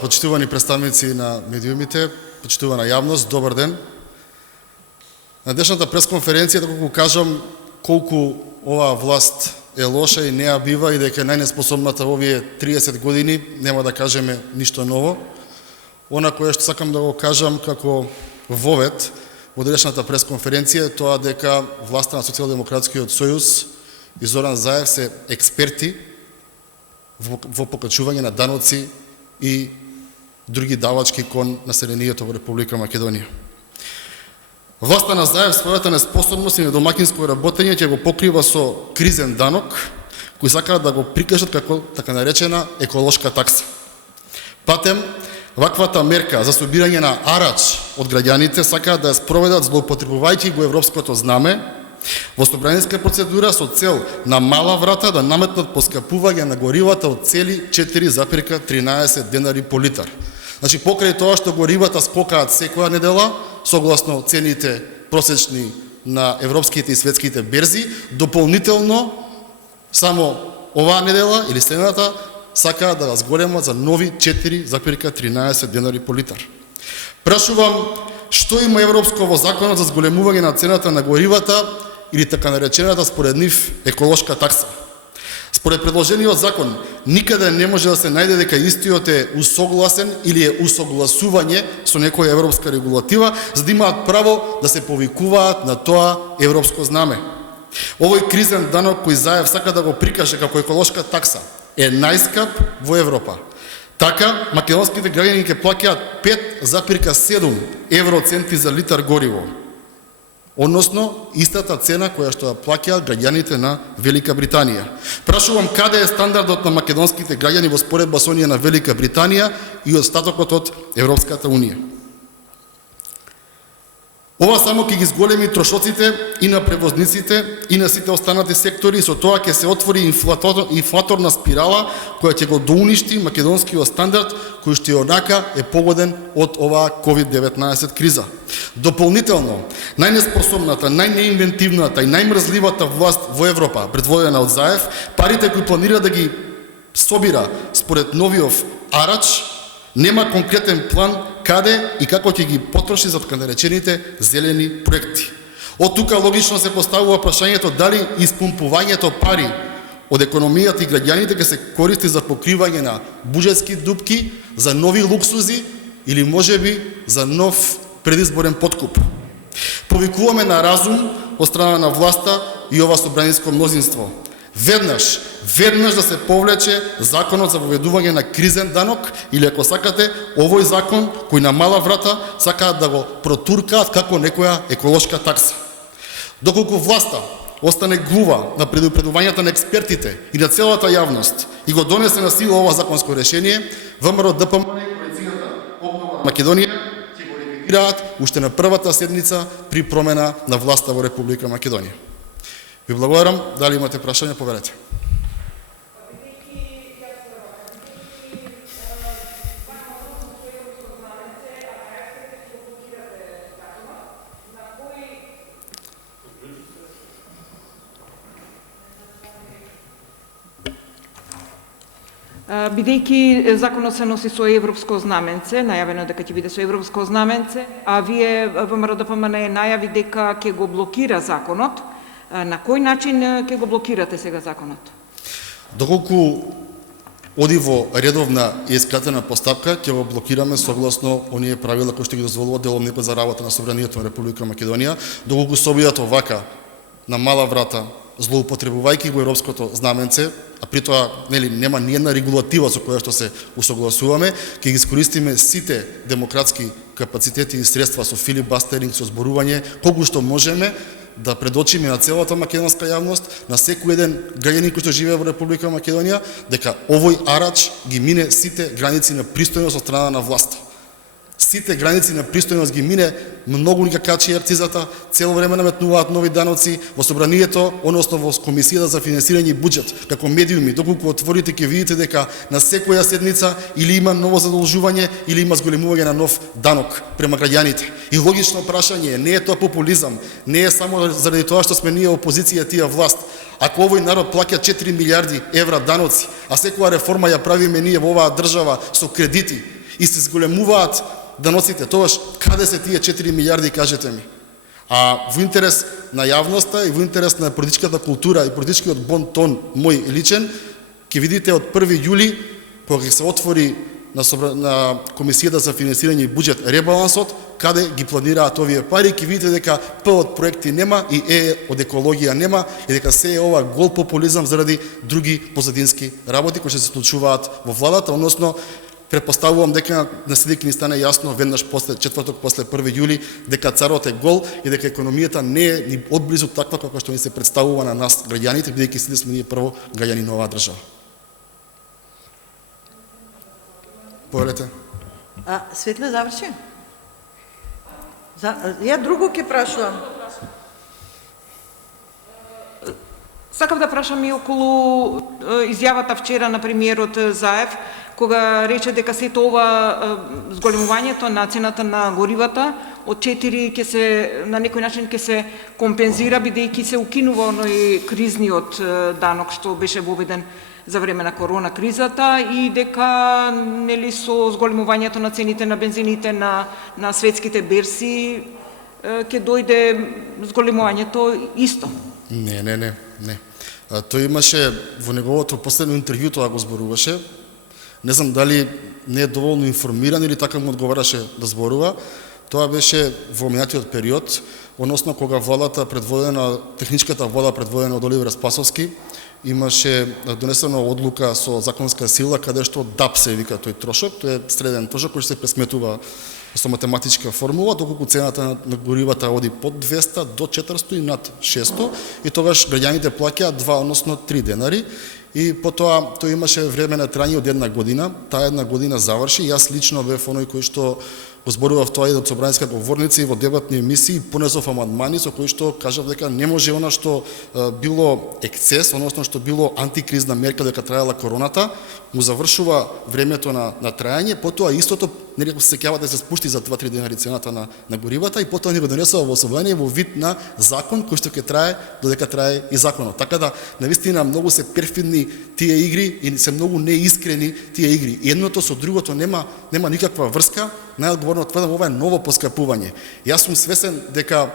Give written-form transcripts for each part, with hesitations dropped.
Почитувани представници на медиумите, почитувана јавност, добар ден. На днешната пресконференција да го кажам колку оваа власт е лоша и не ја бива и дека е најнеспособната во овие 30 години, нема да кажеме ништо ново. Она кое што сакам да го кажам како вовет во днешната пресконференција е тоа дека власта на Социјалдемократскиот сојуз и Зоран Заев се експерти во покачување на даноци и други давачки кон населението во Република Македонија. Власта на Заев својата неспособност и недомакинско работење ќе го покрива со кризен данок, кој сакаат да го прикажат како така наречена еколошка такса. Патем, ваквата мерка за собирање на арач од граѓаните сакаат да ја спроведат злоупотребувајќи го европското знаме во собраниска процедура со цел на мала врата да наметнат поскапување на горивата од цели 4,13 денари по литар. Значи, покрај тоа што горивата скокаат секоја недела, согласно цените просечни на европските и светските берзи, дополнително само оваа недела или следната сакаат да разголемат за нови 4,13 денари по литар. Прашувам, што има европско во законот за зголемување на цената на горивата или така наречената според нив еколошка такса? Според предложениот закон, никаде не може да се најде дека истиот е усогласен или е усогласување со некоја европска регулатива, за да имаат право да се повикуваат на тоа европско знаме. Овој кризен данок кој Заев сака да го прикаже како еколошка такса е најскап во Европа. Така, македонските граѓани ќе плаќаат 5,7 евроценти за литар гориво, односно истата цена која што ја плаќаат граѓаните на Велика Британија. Прашувам каде е стандардот на македонските граѓани во споредба со оние на Велика Британија и остатокот од Европската Унија. Ова само ќе ги зголеми трошоците и на превозниците и на сите останати сектори, и со тоа ќе се отвори инфлаторна спирала која ќе го доуништи македонскиот стандард кој што онака е погоден од оваа COVID-19 криза. Дополнително, најнеспособната, најнеинвентивната и најмрзливата власт во Европа, предводена од Заев, парите кои планира да ги собира според новиот арач, нема конкретен план каде и како ќе ги потроши за така наречените зелени проекти. Од тука логично се поставува прашањето дали испумпувањето пари од економијата и граѓаните ќе се користи за покривање на буџетски дупки, за нови луксузи или можеби за нов предизборен подкуп. Повикуваме на разум од страна на власта и ова собраниско мнозинство. Веднаш да се повлече законот за воведување на кризен данок или ако сакате овој закон кој на мала врата сакаат да го протуркаат како некоја еколошка такса. Доколку власта остане глува на предупредувањата на експертите и на целата јавност и го донесе на сила ова законско решение, ВМРО ДПМН и коалицијата Обнова Македонија ќе го ревидираат уште на првата седница при промена на власта во Република Македонија. Ви благодарам, дали имате прашања, поверете. Бидејќи законот се носи со европско знаменце, најавено дека ќе биде со европско знаменце, а вие ВМРО ДПМН најави дека ќе го блокира законот, на кој начин ќе го блокирате сега законот? Доколку оди во редовна и искратена постапка, ќе го блокираме согласно оние правила кои што ги дозволуваат деловникот за работа на собранието на Република Македонија, доколку се обидат овака на мала врата, злоупотребувајќи го европското знаменце, а при тоа нема ниедна регулатива со која што се усогласуваме, ќе ги искористиме сите демократски капацитети и средства со филибастеринг, со зборување, колку што можеме да предочиме на целата македонска јавност, на секој еден граѓанин кој што живее во Република Македонија, дека овој арач ги мине сите граници на пристојност од страна на власта. Сите граници на пристојност ги мине, многу ни качи акцизата, цело време наметнуваат нови даноци во собранието, односно во Комисијата за финансирање и буџет, како медиуми, доколку отворите ќе видите дека на секоја седница или има ново задолжување или има зголемување на нов данок према граѓаните. И логично прашање е, не е тоа популизам, не е само заради тоа што сме ние опозиција тие власт. Ако овој народ плаќа 4 милиарди евра даноци, а секоја реформа ја правиме ние во оваа држава со кредити, и се зголемуваат даноците. Тогаш каде се тие 4 милиарди, кажете ми? А во интерес на јавноста и во интерес на политичката култура и политичкиот бон тон мој личен, ќе видите од 1 јули, кога ќе се отвори на Комисијата за финансирање и буџет ребалансот, каде ги планираат овие пари, ќе видите дека П од проекти нема и Е од екологија нема и дека се е ова гол популизам заради други позадински работи кои се случуваат во владата, односно претпоставувам дека на следејќи ни стане јасно веднаш после четврток, после 1 јули, дека царот е гол и дека економијата не е ни одблизу таква како што ни се представува на нас граѓаните, бидејќи сите сме ние прво граѓани на оваа држава. Повелете. Светле, заврши? Ја друго ќе прашувам. Сакав да прашам и околу изјавата вчера на премиерот Заев, кога рече дека сето ова зголемувањето на цената на горивата од 4 ќе се на некој начин ќе се компензира бидејќи се укинува оној кризниот данок што беше воведен за време на корона кризата и дека нели со зголемувањето на цените на бензините на светските берси ќе дојде зголемувањето исто. Не. Тој имаше во неговото последно интервју, тоа го зборуваше. Не знам дали не е доволно информиран или така му одговараше да зборува. Тоа беше во минатиот период, односно кога владата предводена, техничката влада предводена од Оливер Спасовски, имаше донесена одлука со законска сила каде што ДАП се вика тој трошок, тој е среден трошок кој се пресметува со математичка формула, доколку цената на горивата оди под 200 до 400 и над 600, и тогаш граѓаните плаќаат 2, односно 3 денари, и потоа тој имаше време на трање од 1 година, таа 1 година заврши, јас лично бев оној кој што го зборував тоа и од собраниска говорници и во дебатни емисии, понесов амандмани со кои што кажав дека не може она што било ексцес, односно што било антикризна мерка дека траела короната, му завршува времето на трајање, потоа истото, нели се сеќавате да се спушти за 2-3 денари цената на горивата и потоа ни го донесува во собрание во вид на закон кој што ќе трае додека трае и законот. Така да навистина многу се перфидни тие игри и се многу неискрени тие игри. И едното со другото нема никаква врска. Најодговорно тврдам, ова е ново поскапување. Јас сум свесен дека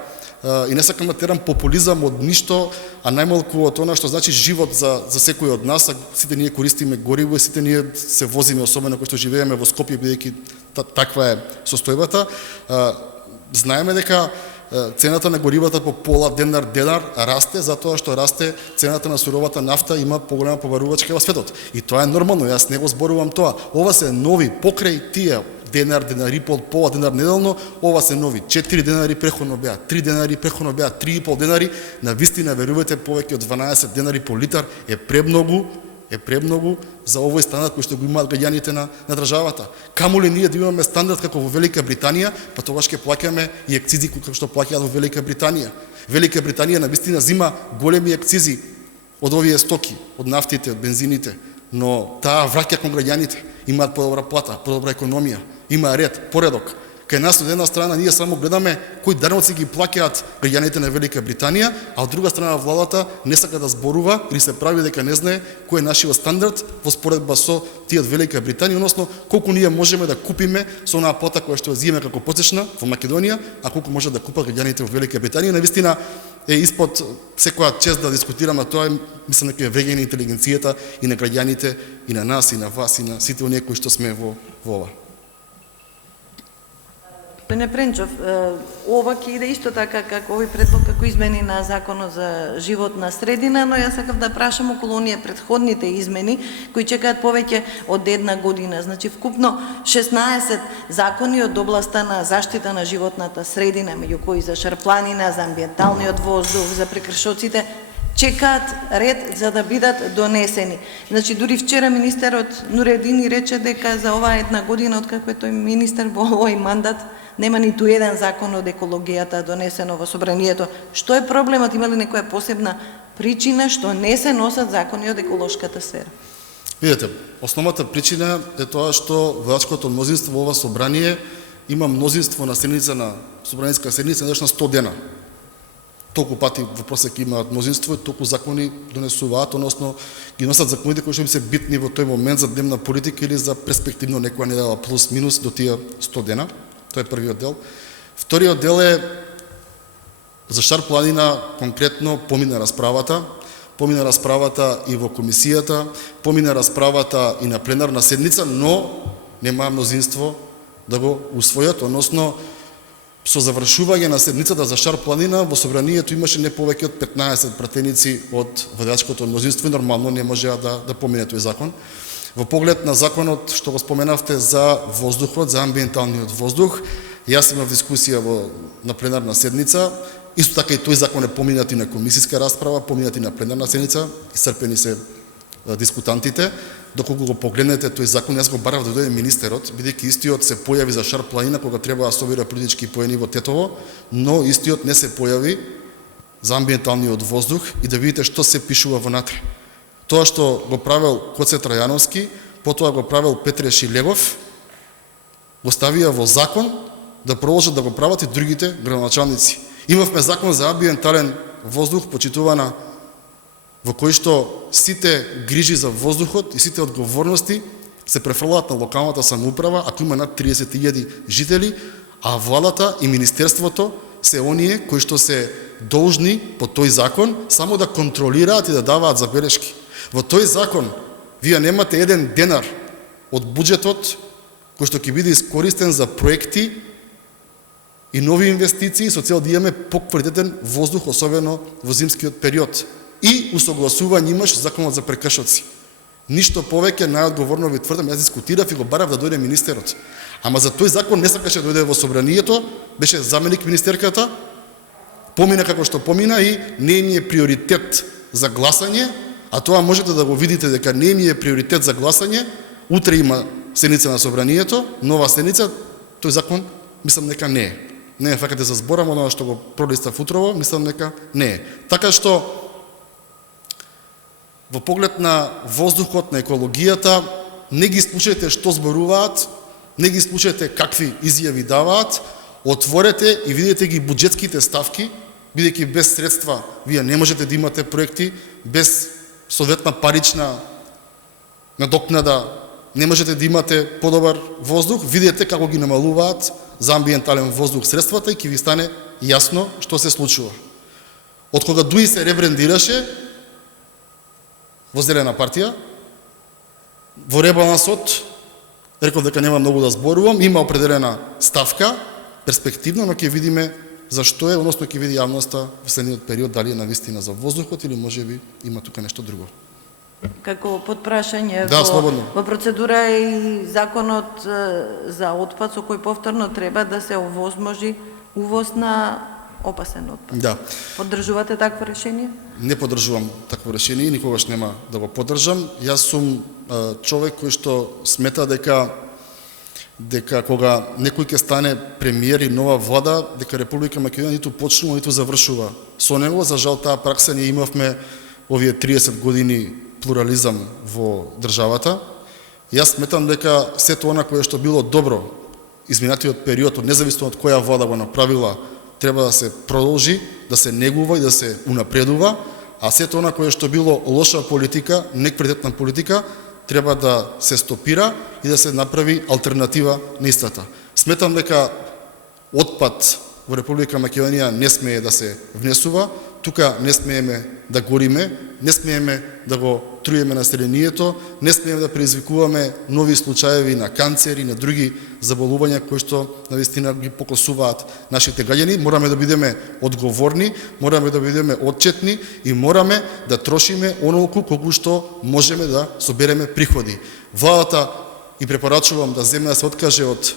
и не сакам да терам популизам од ништо, а најмалку од она што значи живот за секој од нас. Сите ние користиме гориво и сите ние се возиме, особено кои што живееме во Скопје, бидејќи таква е состојбата. Знаеме дека цената на горивата по пола денар расте, затоа што расте цената на суровата нафта, има поголема побарувачка во светот. И тоа е нормално, јас не го зборувам тоа. Ова се нови покрај тие денар и пол, пола денар неделно, ова се нови 4 денари преходно беа, 3 денари преходно беа, 3,5 денари, на вистина верувате повеќе од 12 денари по литар е премногу за овој стандард кој што го имаат граѓаните на државата. Каму ли ние да имаме стандард како во Велика Британија, па тогаш ќе плаќаме и акцизи како што плаќаат во Велика Британија. Велика Британија на вистина зима големи акцизи од овие стоки, од нафтите, од бензините, но таа враќа кон граѓаните. Имаат подобра плата, подобра економија, има ред, поредок. Кај нас од една страна ние само гледаме кои даноци ги плаќаат граѓаните на Велика Британија, а од друга страна владата не сака да зборува или се прави дека не знае кој е нашиот стандард во споредба со тие од Велика Британија, односно колку ние можеме да купиме со онаа плата која што ја зиеме како потечна во Македонија, а колку може да купат граѓаните во Велика Британија. Навистина е испод секоја чест да дискутираме тоа, мислам дека е вреѓање на интелигенцијата и на граѓаните, и на нас, и на вас, и на сите оние кои што сме во ова. Пене Пренчов, ова ќе иде исто така како овој предлог, како измени на Законот за животна средина, но јас сакав да прашам околу оние претходните измени кои чекаат повеќе од 1 година. Значи вкупно 16 закони од областа на заштита на животната средина, меѓу кои за шарпланина, за амбиенталниот воздух, за прекршоците, чекаат ред за да бидат донесени. Значи, дури вчера министерот Нуредини рече дека за оваа 1 година, откако е тој министер во овој мандат, нема ниту еден закон од екологијата донесено во собранието. Што е проблемот? Има ли некоја посебна причина што не се носат закони од еколошката сфера? Видете, основната причина е тоа што владачкото мнозинство во ова собрание има мнозинство на седница на собраниска седница на 100 дена. толку пати во просек имаат мнозинство и толку закони донесуваат, односно ги носат законите кои што им се битни во тој момент за дневна политика или за перспективно некоја недела плюс минус до тие 100 дена. Тоа е првиот дел. Вториот дел е за Шар планина конкретно помина расправата и во комисијата, помина расправата и на пленарна седница, но нема мнозинство да го усвојат, односно со завршување на седницата за Шар планина во собранието имаше не повеќе од 15 пратеници од водачкото мнозинство и нормално не можеа да помине тој закон. Во поглед на законот што го споменавте за воздухот, за амбиенталниот воздух, јас имав дискусија на пленарна седница. Исто така и тој закон е поминат и на комисиска расправа, поминат и на пленарна седница, исцрпени се дискутантите. Доколку го погледнете тој закон, јас го барав да дојде министерот, бидејќи истиот се појави за Шар планина кога треба да собира политички поени во Тетово, но истиот не се појави за амбиенталниот воздух и да видите што се пишува вонатре. Тоа што го правел Коце Трајановски, потоа го правел Петре Шилегов, го ставија во закон да продолжат да го прават и другите градоначалници. Имавме закон за амбиентален воздух, почитувана, во кој што сите грижи за воздухот и сите одговорности се префрлаат на локалната самоуправа, ако има над 30.000 жители, а владата и министерството се оние кои што се должни по тој закон само да контролираат и да даваат забелешки. Во тој закон вие немате еден денар од буџетот кој што ќе биде искористен за проекти и нови инвестиции со цел да имаме поквалитетен воздух, особено во зимскиот период. И усогласување имаш законот за прекршоци. Ништо повеќе, најодговорно ви тврдам, јас дискутирав и го барав да дојде министерот. Ама за тој закон не сакаше да дојде во собранието, беше заменик министерката, помина како што помина и не ми е приоритет за гласање, а тоа можете да го видите дека не ми е приоритет за гласање. Утре има седница на собранието, нова седница, тој закон мислам дека не е. Не е факате за зборам, оно што го пролистав утрово, мислам дека не е. Така што во поглед на воздухот, на екологијата, не ги слушајте што зборуваат, не ги слушајте какви изјави даваат, отворете и видите ги буџетските ставки, бидејќи без средства вие не можете да имате проекти, без советна парична надокнада не можете да имате подобар воздух, видите како ги намалуваат за амбиентален воздух средствата и ќе ви стане јасно што се случува. Од кога Дуи се ребрендираше во Зелена партија, во ребалансот, реков дека нема многу да зборувам, има определена ставка, перспективно, но ќе видиме зашто е, односно ќе види јавноста во следниот период дали е навистина за воздухот или можеби има тука нешто друго. Како подпрашање, да, во процедура е и законот за отпад со кој повторно треба да се овозможи увоз на опасен отпад. Да. Поддржувате такво решение? Не поддржувам такво решение и никогаш нема да го поддржам. Јас сум човек кој што смета дека кога некој ќе стане премиер и нова влада, дека Република Македонија ниту почнува, ниту завршува со него. За жал таа пракса ние имавме овие 30 години плурализам во државата. Јас сметам дека сето она кое што било добро изминатиот период, независно од која влада го направила, треба да се продолжи, да се негува и да се унапредува, а сето она кое што било лоша политика, неквалитетна политика, треба да се стопира и да се направи алтернатива на истата. Сметам дека отпад во Република Македонија не смее да се внесува, тука не смееме да гориме, не смееме да го труеме населението, не смееме да предизвикуваме нови случаеви на канцер и на други заболувања кои што навистина ги покосуваат нашите граѓани. Мораме да бидеме одговорни, мораме да бидеме отчетни и мораме да трошиме онолку колку што можеме да собереме приходи. Владата и препорачувам да земе да се откаже од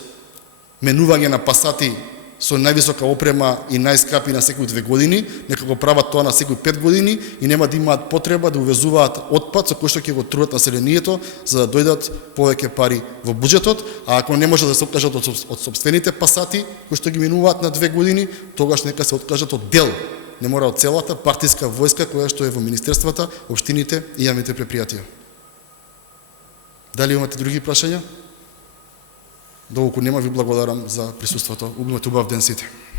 менување на пасати со највисока опрема и најскапи на секои 2 години, нека го прават тоа на секои 5 години и нема да имаат потреба да увезуваат отпад со кој што ќе го трудат населението за да дојдат повеќе пари во буџетот, а ако не може да се откажат од сопствените пасати кои што ги минуваат на 2 години, тогаш нека се откажат од дел. Не мора од целата партиска војска која што е во министерствата, општините и јавните предпријатија. Дали имате други прашања? Доколку нема, ви благодарам за присуството. Убав ден сите.